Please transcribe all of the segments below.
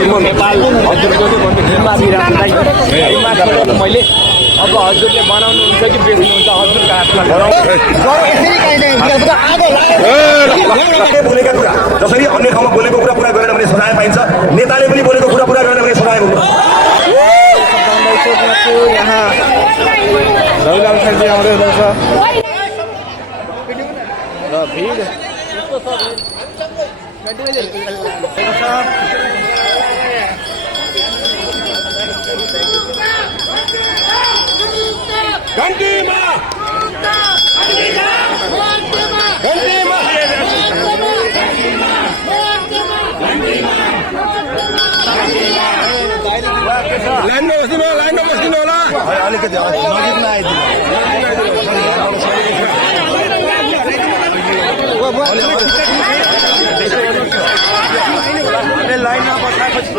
नेपाल हजुरको मैले अब हजुरले बनाउनुहुन्छ कि बेच्नुहुन्छ हजुरको हातमा बोलेका कुरा जसरी अन्य ठाउँमा बोलेको कुरा पुरा गरेन भने सजाय पाइन्छ, नेताले पनि बोलेको कुरा पुरा गरेन भने सजाय हुन्छ। यहाँ रविलाल साईजी आउँदै हुनुहुन्छ र भिड लाइनमा बस्दिनु होला अलिकति नजिकमा आइदिनु लाइनमा बसाएपछि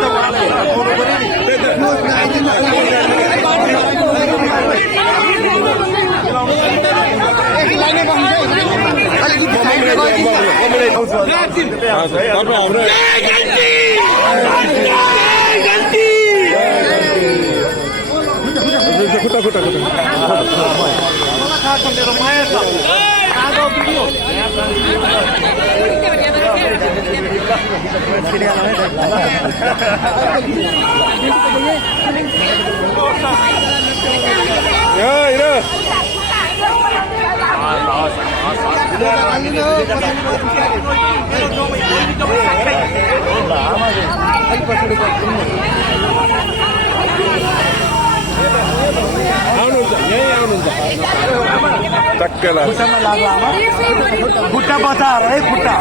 खुट्टा बचा है खुट्टा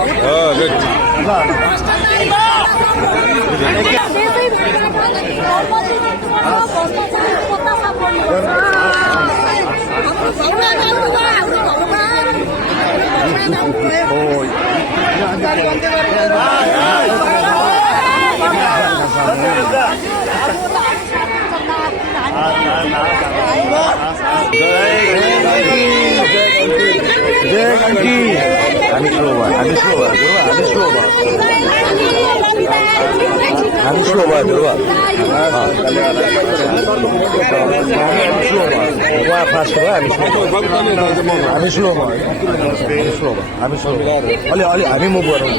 हामी मुभ गरौँ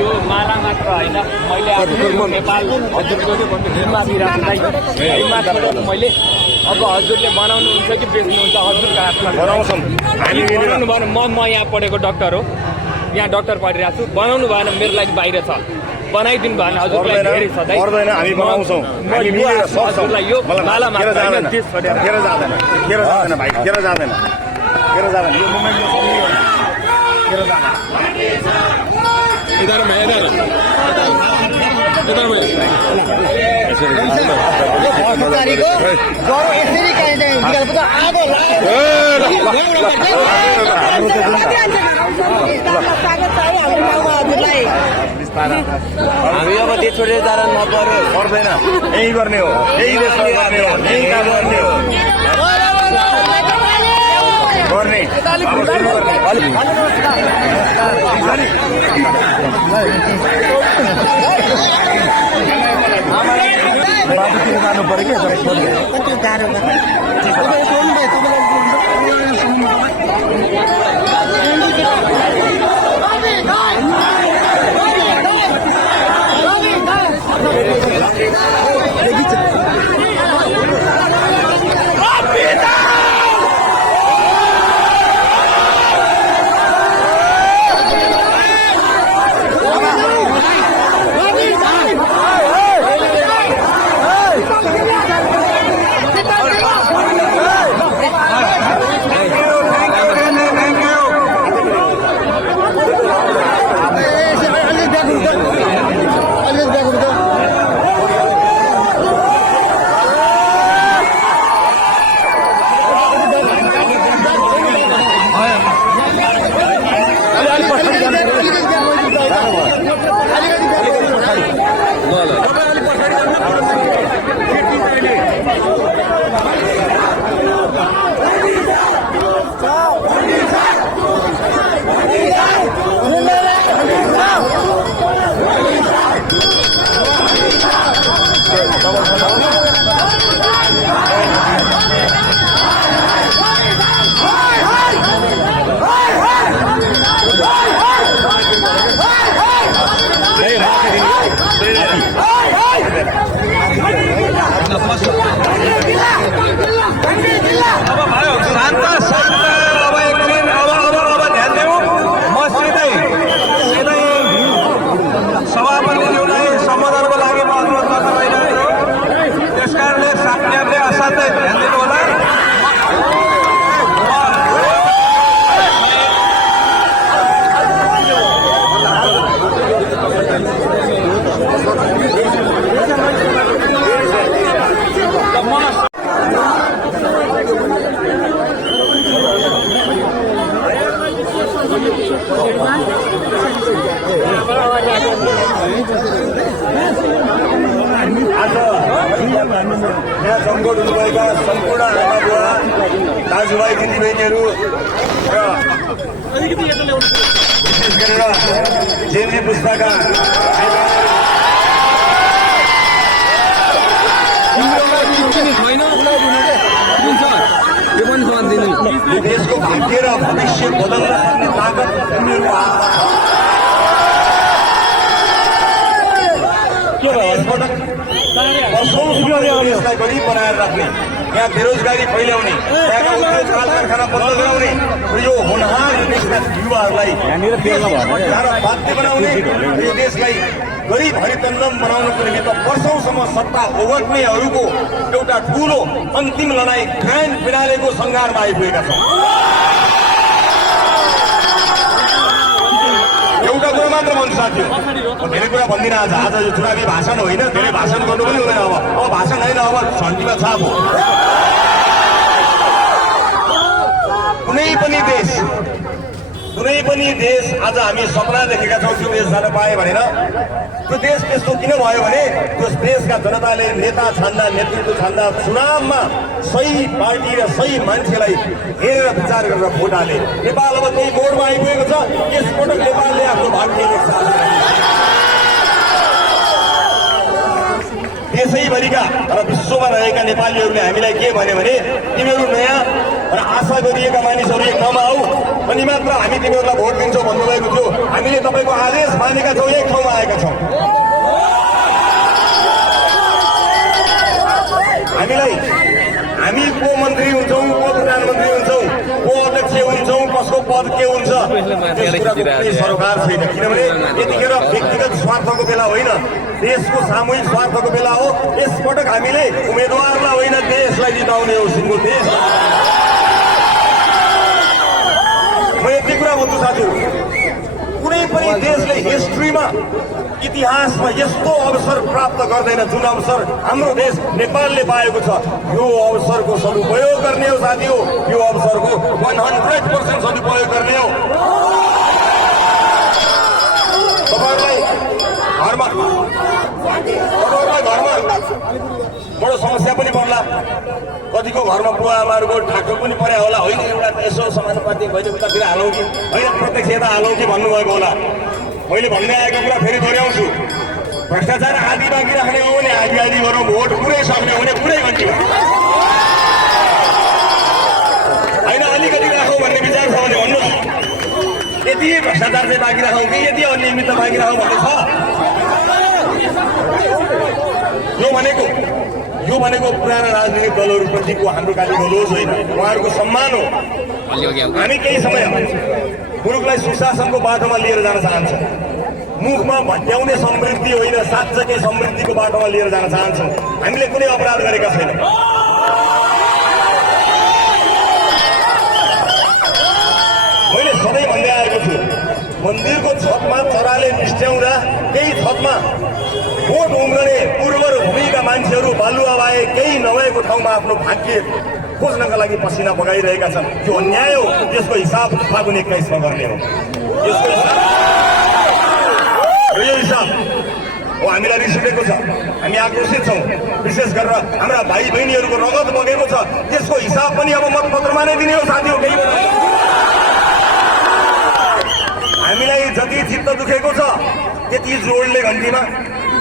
यो माला मात्र होइन मैले नेपाल हजुरको मैले अब हजुरले बनाउनुहुन्छ कि बेच्नुहुन्छ हजुरको हातमा बनाउँछौँ। म यहाँ पढेको डक्टर हो, यहाँ डक्टर पढिरहेको छु। बनाउनु भएन मेरो लागि बाहिर छ, बनाइदिनु भएन हजुरलाई धेरै सधैँ हामी बनाउँछौँ। हजुरलाई यो माला मात्र हामी अब देश छोडेर जान नपर्यो पर्दैन, यही गर्ने हो, यही देशमा गर्ने हो, यही काम गर्ने हो गर्ने बाटोतिर जानु पर्यो क्या आज यहाँ जमघट हुनुभएका सम्पूर्ण आमा बुवा दाजुभाइ दिदीबहिनीहरू र विशेष गरेर जेनजी पुस्ताका देशको भाग्य र भविष्य बदल्न सक्ने ताकत उनीहरूको हातमा छ। देशलाई गरिब बनाएर राख्ने, यहाँ बेरोजगारी फैल्याउने, त्यहाँका उद्योग कारखाना बन्द गराउने र यो होनहार देशका युवाहरूलाई बाध्य बनाउने, यो देशलाई गरिब हरितन्दम बनाउनको निमित्त वर्षौंसम्म सत्ता ओगट्नेहरूको एउटा ठूलो अन्तिम लडाईँ कान पिडालेको सङ्घारमा आइपुगेका छौँ। एउटा कुरा मात्र भन्छु साथी, धेरै कुरा भन्दिनँ आज यो चुनावी भाषण होइन, धेरै भाषण गर्नु पनि हुँदैन। अब भाषण होइन, अब झन्डीमा छाप हो। कुनै पनि देश आज हामी सपना देखेका छौँ त्यो देश जान पाए भनेर। त्यो देश त्यस्तो किन भयो भने त्यस देशका जनताले नेता छान्दा, नेतृत्व छान्दा चुनावमा सही पार्टी र सही मान्छेलाई हेरेर विचार गरेर भोट हाले। नेपाल अब त्यही मोडमा आइपुगेको छ। यसपटक नेपालले आफ्नो भाग्य देशैभरिका र विश्वमा रहेका नेपालीहरूले हामीलाई के भन्यो भने तिमीहरू नयाँ र आशा गरिएका मानिसहरू एक ठाउँमा आऊ अनि मात्र हामी तिमीहरूलाई भोट दिन्छौँ भन्नुभएको थियो। हामीले तपाईँको आदेश मानेका छौँ, एक ठाउँमा आएका छौँ। हामी को मन्त्री हुन्छौँ, को प्रधानमन्त्री हुन्छौँ, को अध्यक्ष हुन्छौँ, कसको पद के हुन्छ सरोकार छैन। किनभने यतिखेर व्यक्तिगत स्वार्थको बेला होइन, देशको सामूहिक स्वार्थको बेला हो। यसपटक हामीले उम्मेद्वारलाई होइन देशलाई जिताउने हो। सिङ्गो देश म यति कुरा भन्छु साथीहरू, कुनै पनि देशले हिस्ट्रीमा इतिहासमा यस्तो अवसर प्राप्त गर्दैन जुन अवसर हाम्रो देश नेपालले पाएको छ। यो अवसरको सदुपयोग गर्ने हो साथी हो, यो अवसरको 100% सदुपयोग गर्ने हो। तपाईँहरूलाई घरमा बडो समस्या पनि पर्ला। कतिको घरमा बुवा आमाहरूको ठाकुर पनि पर्या होला, होइन एउटा यसो समानुपातिक भएन उतातिर हालौँ कि होइन प्रत्यक्ष यता हालौँ कि भन्नुभएको होला। मैले भन्दै आएको कुरा फेरि दोहोऱ्याउँछु, भ्रष्टाचार आदि बाँकी राख्ने हो भने आदि गरौँ, भोट पुरै सक्ने हो भने पुरै भन्ने होइन, अलिकति राखौँ भन्ने विचार छ भने भन्नुहोस्। यति भ्रष्टाचार चाहिँ बाँकी राखौँ कि यति अनियमितता बाँकी राखौँ भन्ने छ? यो भनेको पुराना राजनीतिक दलहरूप्रतिको हाम्रो गाली गलोज होइन, उहाँहरूको सम्मान हो। हामी केही समय मुलुकलाई सुशासनको बाटोमा लिएर जान चाहन्छौँ। मुखमा भट्याउने समृद्धि होइन, साँच्चै समृद्धिको बाटोमा लिएर जान चाहन्छौँ। हामीले कुनै अपराध गरेका छैनौँ। मैले सधैँ भन्दै आएको छु, मन्दिरको छतमा चराले निस्ट्याउँदा केही छतमा भोट उम्रने उर्वर भूमिका मान्छेहरू बालुवा बाहे केही नभएको ठाउँमा आफ्नो भाग्य खोज्नका लागि पसिना बगाइरहेका छन्। यो अन्याय हो। यसको हिसाब फागुन 21मा गर्ने हो। यो हिसाब हो। हामीलाई रिस उठेको छ, हामी आक्रोशित छौँ। विशेष गरेर हाम्रा भाइ बहिनीहरूको रगत बगेको छ। त्यसको हिसाब पनि अब मतपत्रमा नै दिने हो साथी हो। केही हामीलाई जति चित्त दुखेको छ त्यति जोडले घन्टीमा,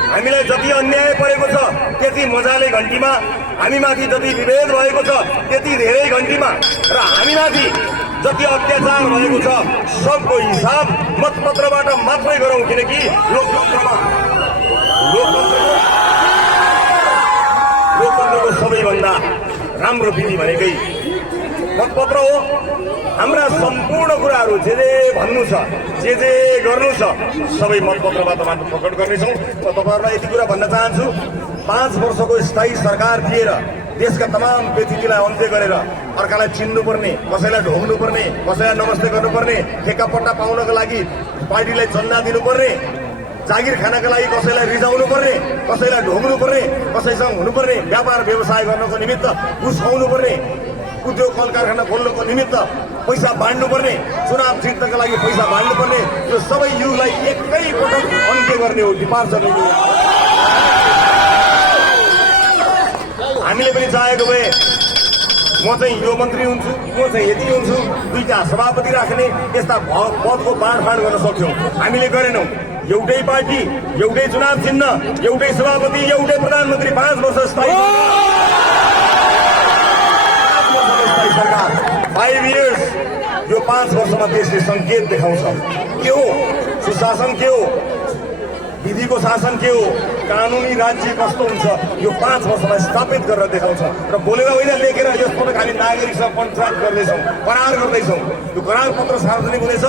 हामीलाई जति अन्याय परेको छ त्यति मजाले घन्टीमा, हामीमाथि जति विभेद भएको छ त्यति धेरै घन्टीमा, र हामीमाथि जति अत्याचार भएको छ सबको हिसाब मतपत्रबाट मात्रै गरौँ। किनकि लोकतन्त्रको सबैभन्दा राम्रो विधि भनेकै मतपत्र हो। हाम्रा सम्पूर्ण कुराहरू जे भन्नु छ, जे गर्नु छ सबै मतपत्रबाट मात्र प्रकट गर्नेछौँ। म तपाईँहरूलाई यति कुरा भन्न चाहन्छु, 5 वर्षको स्थायी सरकार दिएर देशका तमाम व्यतिथिलाई अन्त्य गरेर अर्कालाई चिन्नुपर्ने, कसैलाई ढोग्नुपर्ने, कसैलाई नमस्ते गर्नुपर्ने, ठेक्कापट्टा पाउनको लागि पार्टीलाई चन्दा दिनुपर्ने, जागिर खानका लागि कसैलाई रिजाउनु पर्ने, कसैलाई ढोग्नु पर्ने, कसैसँग हुनुपर्ने, व्यापार व्यवसाय गर्नको निमित्त घुस खुवाउनु पर्ने, उद्योग कल कारखाना खोल्नको निमित्त पैसा बाँड्नुपर्ने, चुनाव जित्नका लागि पैसा बाँड्नुपर्ने, यो सबै युगलाई एकैपटक अन्त्य गर्ने हो, डिपार्चर नै। हामीले पनि चाहेको भए म चाहिँ यो मन्त्री हुन्छु, म चाहिँ यति हुन्छु, दुईटा सभापति राख्ने यस्ता पदको बाँडफाँड गर्न सक्छौँ। हामीले गरेनौँ। एउटै पार्टी, एउटै चुनाव चिन्ह, एउटै सभापति, एउटै प्रधानमन्त्री, 5 वर्ष स्थायी सरकार, 5 इयर्स। यो 5 वर्षमा देशले सङ्केत देखाउँछ के हो सुशासन, के हो विधिको शासन, के हो कानुनी राज्य कस्तो हुन्छ, यो 5 वर्षमा स्थापित गरेर देखाउँछ। र बोलेर होइन, लेखेर यसपटक हामी नागरिकसँग कन्ट्र्याक्ट गर्दैछौँ, करार गर्दैछौँ। यो करार पत्र सार्वजनिक हुनेछ।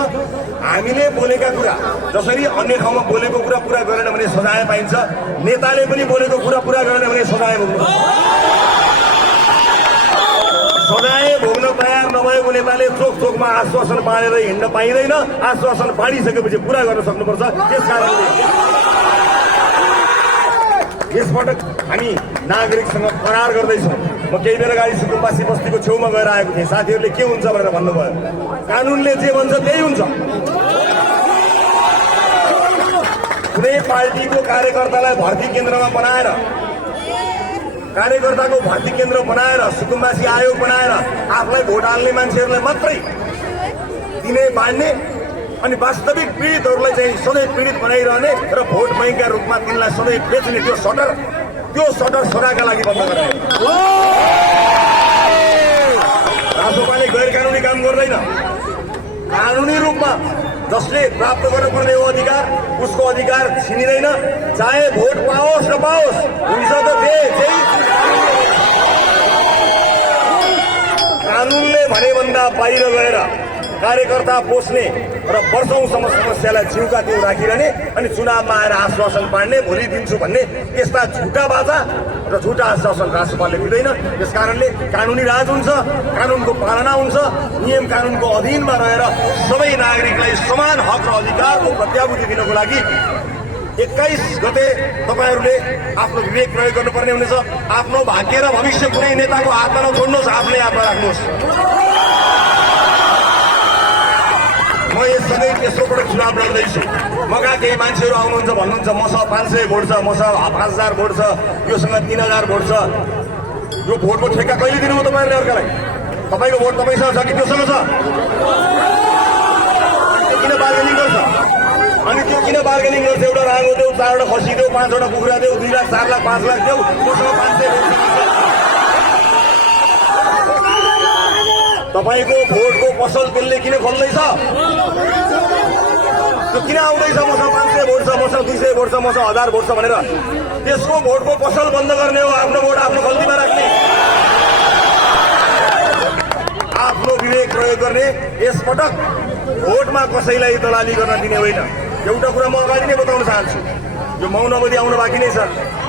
हामीले बोलेका कुरा, जसरी अन्य ठाउँमा बोलेको कुरा पुरा गरेन भने सजाय पाइन्छ, नेताले पनि बोलेको कुरा पुरा गरेन भने सजाय भोग्नु। सजाय भोग्न तयार नभएको नेताले चोक चोकमा आश्वासन बाँडेर हिँड्न पाइँदैन। आश्वासन बाँडिसकेपछि पुरा गर्न सक्नुपर्छ। त्यसकारणले यसपटक हामी नागरिकसँग करार गर्दैछौँ। म केही बेर अगाडि सुकुम्बासी बस्तीको छेउमा गएर आएको थिएँ। साथीहरूले के हुन्छ भनेर भन्नुभयो। कानुनले जे भन्छ त्यही हुन्छ। कुनै पार्टीको कार्यकर्तालाई भर्ती केन्द्रमा बनाएर, कार्यकर्ताको भर्ती केन्द्र बनाएर, सुकुम्बासी आयोग बनाएर आफूलाई भोट हाल्ने मान्छेहरूलाई मात्रै दिने बाँड्ने, अनि वास्तविक पीडितहरूलाई चाहिँ सधैँ पीडित बनाइरहने र भोट बैंकका रूपमा तिनलाई सधैँ बेच्ने त्यो सटर सदाका लागि बन्द गर्ने। रासोपाले गैर कानुनी काम गर्दैन। कानुनी रूपमा जसले प्राप्त गर्नुपर्ने हो अधिकार, उसको अधिकार छिनिँदैन। चाहे भोट पाओस् नपाओस्, हुन्छ त त्यही कानुनले भनेभन्दा बाहिर गएर कार्यकर्ता पोस्ने र वर्षौंसम्म समस्यालाई जिउका त्यो राखिरहने, अनि चुनावमा आएर आश्वासन बाँड्ने, भोलि दिन्छु भन्ने, यस्ता झुटा बाजा र झुटा आश्वासन राष्ट्रपालले दिँदैन। त्यसकारणले कानुनी राज हुन्छ, कानुनको पालना हुन्छ। नियम कानुनको अधीनमा रहेर सबै नागरिकलाई समान हक र अधिकारको प्रत्याभूति दिनको लागि 21 गते तपाईहरूले आफ्नो विवेक प्रयोग गर्नुपर्ने हुनेछ। आफ्नो भाग्य र भविष्य कुनै नेताको हातमा नछोड्नुहोस्, आफ्नै हातमा राख्नुहोस्। म यससँगै तेस्रो पटक चुनाव लड्दैछु। मका केही मान्छेहरू आउनुहुन्छ, भन्नुहुन्छ मसँग 500 भोट छ, मसँग 5000 भोट छ, योसँग 3000 भोट छ। यो भोटको ठेक्का कहिले दिनुभयो तपाईँहरूले अर्कालाई? तपाईँको भोट तपाईँसँग छ कि त्योसँग छ? किन बार्गेनिङ गर्छ? अनि त्यो किन बार्गेनिङ गर्छ? एउटा राँगो देऊ, 4वटा खसी देऊ, 5वटा कुखुरा देऊ, 2 लाख 4 लाख 5 लाख देऊ, त्योसँग 500 तपाईँको भोटको पसल त्यसले किन खोल्दैछ? त्यो किन आउँदैछ? मसँग 500 भोट छ, मसँग 200 भोट छ, मसँग 1000 भोट छ भनेर त्यसको भोटको पसल बन्द गर्ने हो। आफ्नो भोट आफ्नो खल्तीमा राख्ने, आफ्नो विवेक प्रयोग गर्ने। यसपटक भोटमा कसैलाई दलाली गर्न दिने होइन। एउटा कुरा म अगाडि नै बताउन चाहन्छु, यो मौन अवधि आउन बाँकी नै छ।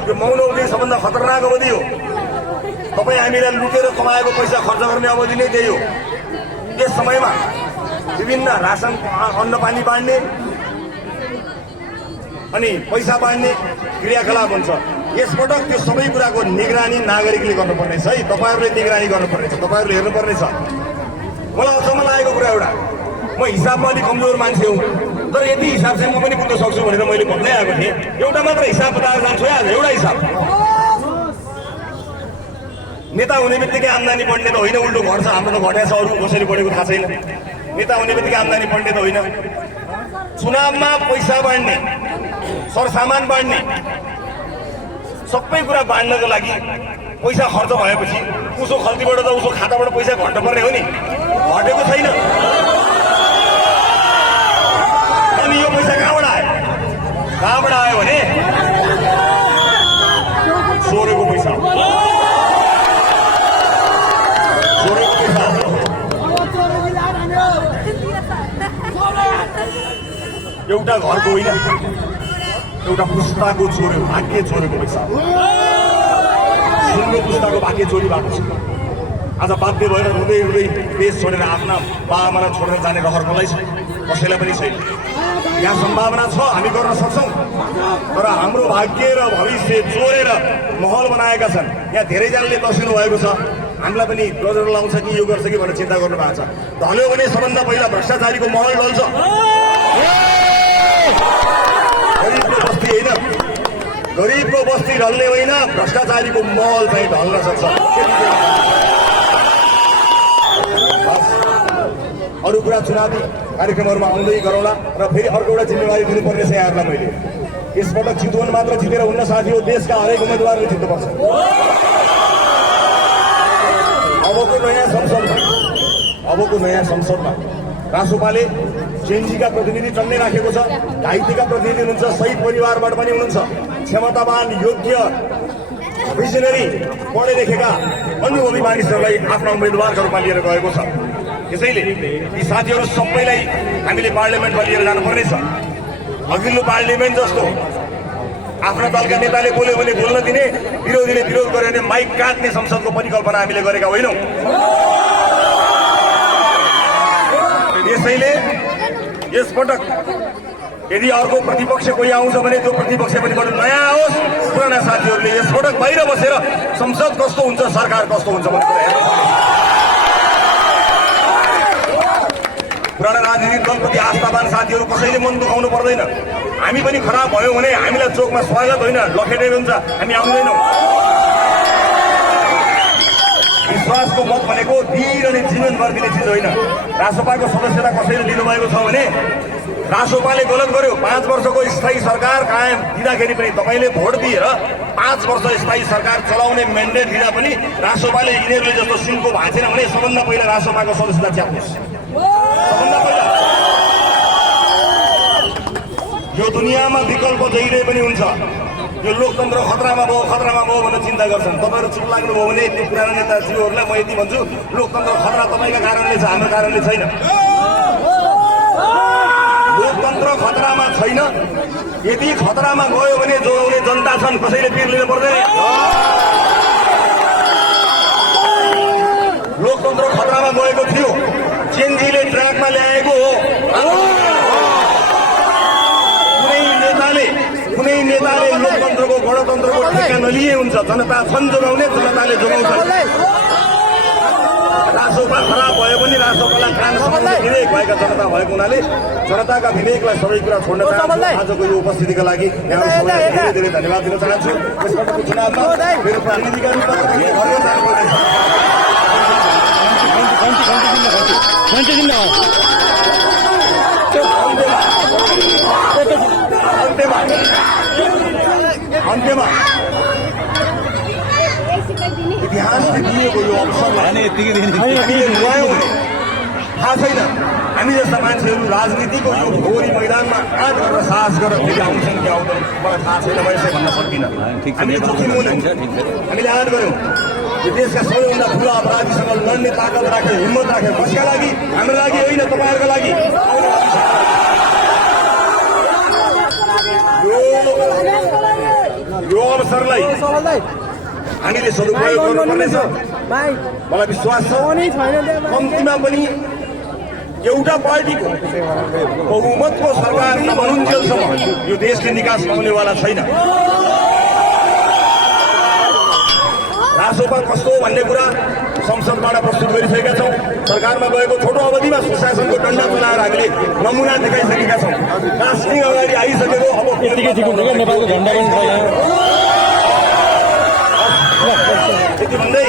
यो मौन अवधि सबभन्दा खतरनाक अवधि हो। तपाईँ हामीलाई लुटेर कमाएको पैसा खर्च गर्ने अवधि नै त्यही हो। यस समयमा विभिन्न राशन, अन्न पानी बाँड्ने अनि पैसा बाँड्ने क्रियाकलाप हुन्छ। यसपटक त्यो सबै कुराको निगरानी नागरिकले गर्नुपर्नेछ है। तपाईँहरूले निगरानी गर्नुपर्नेछ, तपाईँहरूले हेर्नुपर्नेछ। मलाई अचम्म लागेको कुरा एउटा, म हिसाबमा अलिक कमजोर मान्छे हुँ, तर यति हिसाब चाहिँ म पनि बुझ्न सक्छु भनेर मैले भन्दै आएको थिएँ। एउटा मात्र हिसाब बताएर जान्छु है आज, एउटा हिसाब। नेता हुने बित्तिकै आम्दानी बढ्ने त होइन, उल्टो घट्छ। हाम्रो त घटेको छ, अरू कसरी बढेको थाहा छैन। नेता हुने बित्तिकै आम्दानी बढ्ने त होइन। चुनावमा पैसा बाँड्ने, सरसामान बाँड्ने, सबै कुरा बाँड्नको लागि पैसा खर्च भएपछि उसको खल्तीबाट त उसको खाताबाट पैसा घट्नुपर्ने हो नि, घटेको छैन। अनि यो पैसा कहाँबाट आयो? कहाँबाट आयो भने चोरेको पैसा। एउटा घरको होइन, एउटा पुस्ताको चोर्यो, भाग्य चोरेको पैसा। सुनको पुस्ताको भाग्य चोरी भएको छ। आज बाध्य भएर हुँदै हुँदै देश छोडेर आफ्ना बाबामालाई छोडेर जाने रहर कसलाई छ? कसैलाई पनि छैन। यहाँ सम्भावना छ, हामी गर्न सक्छौँ, तर हाम्रो भाग्य र भविष्य चोरेर महल बनाएका छन्। यहाँ धेरैजनाले तर्सिनु भएको छ। हामीलाई पनि गजर लाउँछ कि यो गर्छ कि भनेर चिन्ता गर्नु भएको छ। ढल्यो भने सबभन्दा पहिला भ्रष्टाचारीको महल ढल्छ। गरिबको बस्ती होइन, गरिबको बस्ती ढल्ने होइन, भ्रष्टाचारीको महल चाहिँ ढल्न सक्छ। अरू कुरा चुनावी कार्यक्रमहरूमा आउँदै गरौँला र फेरि अर्को एउटा जिम्मेवारी दिनुपर्ने छ यहाँहरूलाई मैले। यसपटक चितवन मात्र जितेर हुन्न साथी हो, देशका हरेक उम्मेद्वारले जित्नुपर्छ। अबको नयाँ संसदमा रासोपाले जेनजीका प्रतिनिधि टन्नै राखेको छ, घाइतेका प्रतिनिधि हुनुहुन्छ, शहीद परिवारबाट पनि हुनुहुन्छ, क्षमतावान योग्य भिजनरी पढे लेखेका अनुभवी मानिसहरूलाई आफ्ना उम्मेद्वारका रूपमा लिएर गएको छ। त्यसैले यी साथीहरू सबैलाई हामीले पार्लियामेन्टमा लिएर जानुपर्नेछ। अघिल्लो पार्लियामेन्ट जस्तो आफ्ना दलका नेताले बोल्यो भने बोल्न दिने, विरोधीले विरोध गर्यो भने माइक काट्ने संसदको परिकल्पना हामीले गरेका होइनौँ। त्यसैले यसपटक यदि अर्को प्रतिपक्ष कोही आउँछ भने त्यो प्रतिपक्ष पनि बरु नयाँ आओस्। पुराना साथीहरूले यसपटक बाहिर बसेर संसद कस्तो हुन्छ, सरकार कस्तो हुन्छ भन्ने कुरा हेर्नु पर्ने। पुराना राजनीतिक दलप्रति आस्थावान साथीहरू कसैले मन दुखाउनु पर्दैन। हामी पनि खराब भयौँ भने हामीलाई चोकमा स्वागत होइन, लखेटे हुन्छ, हामी आउँदैनौँ। विश्वासको मत भनेको दिर अनि जीवनभर दिने चिज होइन। रासोपाको सदस्यता कसैले लिनुभएको छ भने रासोपाले गलत गर्यो। 5 वर्षको स्थायी सरकार कायम दिँदाखेरि पनि तपाईँले भोट दिएर 5 वर्ष स्थायी सरकार चलाउने म्यान्डेट दिँदा पनि रासोपाले यिनीहरूले जस्तो सिनको भाँचेन भने सबभन्दा पहिला रासोपाको सदस्यता च्याप्नुहोस्। सबभन्दा पहिला यो दुनियाँमा विकल्प जहिले पनि हुन्छ। यो लोकतन्त्र खतरामा भयो भनेर चिन्ता गर्छन्। तपाईँहरू चुप लाग्नुभयो भने त्यो पुरानो नेताजीहरूलाई म यति भन्छु, लोकतन्त्र खतरा तपाईँका कारणले छ, हाम्रो कारणले छैन। लोकतन्त्र खतरामा छैन। यदि खतरामा गयो भने जोगाउने जनता छन्, कसैले पिर लिनु पर्दैन। लोकतन्त्र खतरामा गएको थियो, जेनजीले ट्र्याकमा ल्याएको हो। कुनै नेताले लोकतन्त्रको गणतन्त्रको ठेक्का नलिए हुन्छ। जनता छन् जोगाउने, जनताले जोगाउँछन्। रासोपा खराब भयो भने रासोपालाई खान सक्ने विवेक भएका जनता भएको हुनाले जनताका विवेकलाई सबै कुरा छोड्न चाहन्छु। आजको यो उपस्थितिका लागि यहाँहरू सबैलाई धेरै धेरै धन्यवाद दिन चाहन्छु। यसपटकको चुनावमा मेरो प्रतिनिधिका रूपमा अन्त्यमा इतिहासले दिएको यो अवसरलाई गयो भने थाहा छैन हामी जस्ता मान्छेहरू राजनीतिको यो घोरी मैदानमा आँट गरेर साहस गरेर फेरि आउँछन् कि आउँदैन मलाई थाहा छैन, म यसै भन्न सक्दिनँ। हामीले जोखिम हुने, हामीले आँट गऱ्यौँ। यो देशका सबैभन्दा ठुला अपराधीसँग लड्ने ताकत राख्यो, हिम्मत राख्यो। कसका लागि? हाम्रो लागि होइन, तपाईँहरूको लागि। यो अवसरलाई हामीले सदुपयोग गर्नुपर्नेछ। मलाई विश्वास छ कम्तीमा पनि एउटा पार्टीको बहुमतको सरकार नबनुन्जेलसम्म यो देशले निकास पाउनेवाला छैन। रासोपा कस्तो हो भन्ने कुरा संसदबाट प्रस्तुत गरिसकेका छौँ। सरकारमा गएको छोटो अवधिमा सुशासनको डन्डा चलाएर हामीले नमुना देखाइसकेका छौँ। कास्टिङ अगाडि आइसकेको अब नेपालको झन्डा पनि यति भन्दै